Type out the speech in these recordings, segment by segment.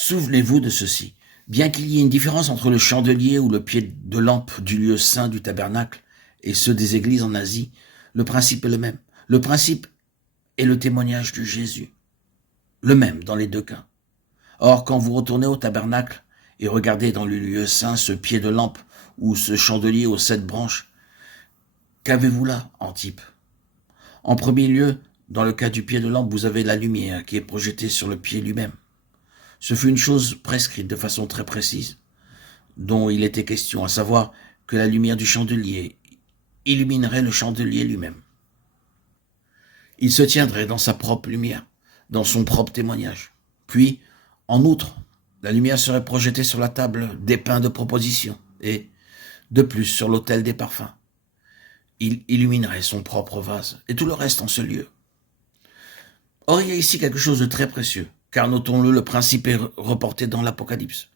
Souvenez-vous de ceci. Bien qu'il y ait une différence entre le chandelier ou le pied de lampe du lieu saint du tabernacle et ceux des églises en Asie, le principe est le même. Le principe est le témoignage de Jésus. Le même dans les deux cas. Or, quand vous retournez au tabernacle et regardez dans le lieu saint ce pied de lampe ou ce chandelier aux 7 branches, qu'avez-vous là en type? En premier lieu, dans le cas du pied de lampe, vous avez la lumière qui est projetée sur le pied lui-même. Ce fut une chose prescrite de façon très précise, dont il était question, à savoir que la lumière du chandelier illuminerait le chandelier lui-même. Il se tiendrait dans sa propre lumière, dans son propre témoignage. Puis, en outre, la lumière serait projetée sur la table des pains de proposition et, de plus, sur l'autel des parfums. Il illuminerait son propre vase et tout le reste en ce lieu. Or, il y a ici quelque chose de très précieux, car notons-le, le principe est reporté dans l'Apocalypse.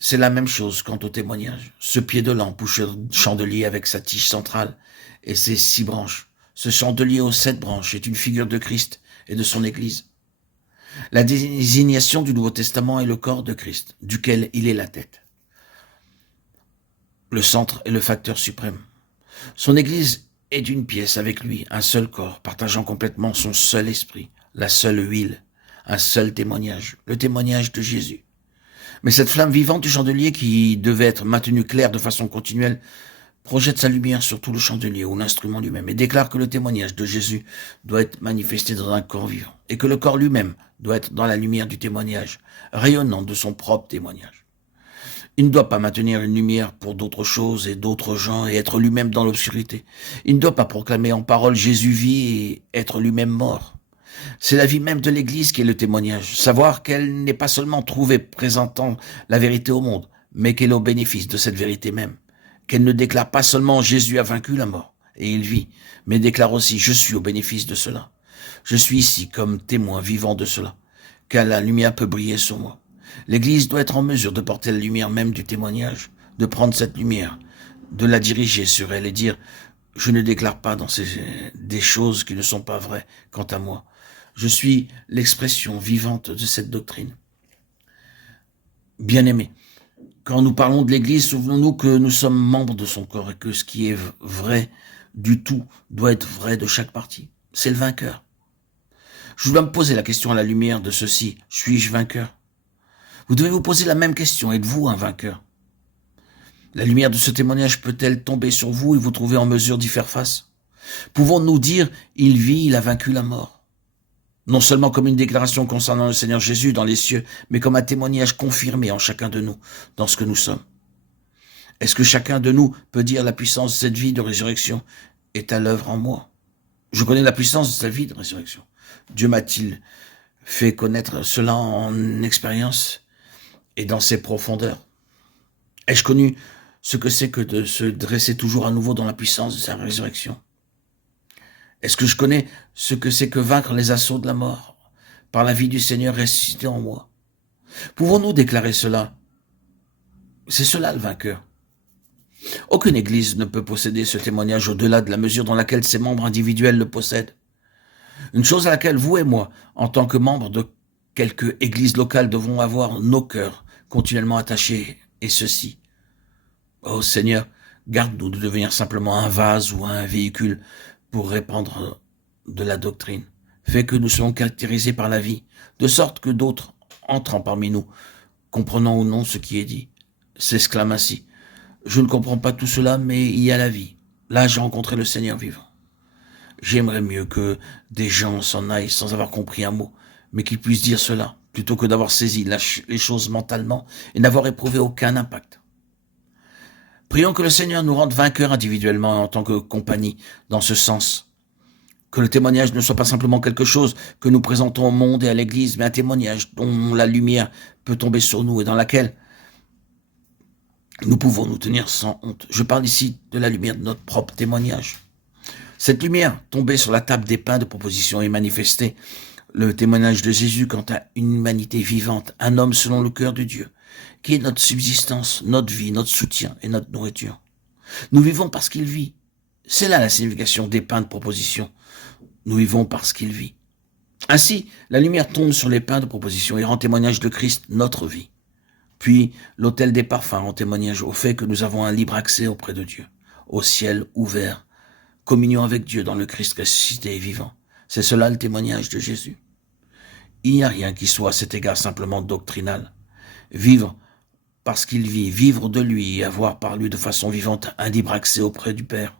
C'est la même chose quant au témoignage. Ce pied de lampe ou chandelier avec sa tige centrale et ses 6 branches. Ce chandelier aux 7 branches est une figure de Christ et de son Église. La désignation du Nouveau Testament est le corps de Christ, duquel il est la tête. Le centre est le facteur suprême. Son Église est d'une pièce avec lui, un seul corps, partageant complètement son seul esprit, la seule huile, un seul témoignage, le témoignage de Jésus. Mais cette flamme vivante du chandelier, qui devait être maintenue claire de façon continuelle, projette sa lumière sur tout le chandelier ou l'instrument lui-même et déclare que le témoignage de Jésus doit être manifesté dans un corps vivant et que le corps lui-même doit être dans la lumière du témoignage, rayonnant de son propre témoignage. Il ne doit pas maintenir une lumière pour d'autres choses et d'autres gens et être lui-même dans l'obscurité. Il ne doit pas proclamer en parole Jésus vit et être lui-même mort. C'est la vie même de l'Église qui est le témoignage. Savoir qu'elle n'est pas seulement trouvée présentant la vérité au monde, mais qu'elle est au bénéfice de cette vérité même. Qu'elle ne déclare pas seulement Jésus a vaincu la mort et il vit, mais déclare aussi je suis au bénéfice de cela. Je suis ici comme témoin vivant de cela, car la lumière peut briller sur moi. L'Église doit être en mesure de porter la lumière même du témoignage, de prendre cette lumière, de la diriger sur elle et dire « Je ne déclare pas des choses qui ne sont pas vraies quant à moi. Je suis l'expression vivante de cette doctrine. » Bien-aimés, quand nous parlons de l'Église, souvenons-nous que nous sommes membres de son corps et que ce qui est vrai du tout doit être vrai de chaque partie. C'est le vainqueur. Je dois me poser la question à la lumière de ceci. Suis-je vainqueur? Vous devez vous poser la même question. Êtes-vous un vainqueur? La lumière de ce témoignage peut-elle tomber sur vous et vous trouver en mesure d'y faire face? Pouvons-nous dire « Il vit, il a vaincu la mort » non seulement comme une déclaration concernant le Seigneur Jésus dans les cieux, mais comme un témoignage confirmé en chacun de nous, dans ce que nous sommes. Est-ce que chacun de nous peut dire la puissance de cette vie de résurrection est à l'œuvre en moi? Je connais la puissance de cette vie de résurrection. Dieu m'a-t-il fait connaître cela en expérience et dans ses profondeurs? Ai-je connu ce que c'est que de se dresser toujours à nouveau dans la puissance de sa résurrection? Est-ce que je connais ce que c'est que vaincre les assauts de la mort par la vie du Seigneur ressuscité en moi? Pouvons-nous déclarer cela? C'est cela le vainqueur. Aucune église ne peut posséder ce témoignage au-delà de la mesure dans laquelle ses membres individuels le possèdent. Une chose à laquelle vous et moi, en tant que membres de quelque église locale, devons avoir nos cœurs continuellement attachés, et ceci. Ô Seigneur, garde-nous de devenir simplement un vase ou un véhicule pour répandre de la doctrine. Fais que nous soyons caractérisés par la vie, de sorte que d'autres, entrant parmi nous, comprenant ou non ce qui est dit, s'exclament ainsi. Je ne comprends pas tout cela, mais il y a la vie. Là, j'ai rencontré le Seigneur vivant. J'aimerais mieux que des gens s'en aillent sans avoir compris un mot, mais qu'ils puissent dire cela, plutôt que d'avoir saisi les choses mentalement et n'avoir éprouvé aucun impact. Prions que le Seigneur nous rende vainqueurs individuellement et en tant que compagnie, dans ce sens. Que le témoignage ne soit pas simplement quelque chose que nous présentons au monde et à l'Église, mais un témoignage dont la lumière peut tomber sur nous et dans laquelle nous pouvons nous tenir sans honte. Je parle ici de la lumière de notre propre témoignage. Cette lumière tombée sur la table des pains de proposition et manifestée le témoignage de Jésus quant à une humanité vivante, un homme selon le cœur de Dieu, qui est notre subsistance, notre vie, notre soutien et notre nourriture. Nous vivons parce qu'il vit. C'est là la signification des pains de proposition. Nous vivons parce qu'il vit. Ainsi, la lumière tombe sur les pains de proposition et rend témoignage de Christ, notre vie. Puis, l'autel des parfums rend témoignage au fait que nous avons un libre accès auprès de Dieu, au ciel ouvert, communion avec Dieu dans le Christ ressuscité et vivant. C'est cela le témoignage de Jésus. Il n'y a rien qui soit à cet égard simplement doctrinal. Vivre parce qu'il vit, vivre de lui et avoir par lui de façon vivante un libre accès auprès du Père.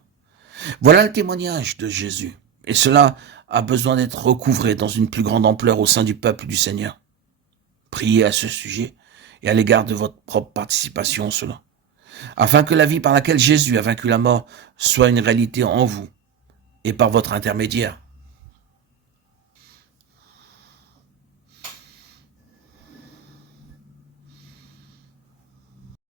Voilà le témoignage de Jésus. Et cela a besoin d'être recouvré dans une plus grande ampleur au sein du peuple du Seigneur. Priez à ce sujet et à l'égard de votre propre participation, cela, afin que la vie par laquelle Jésus a vaincu la mort soit une réalité en vous et par votre intermédiaire.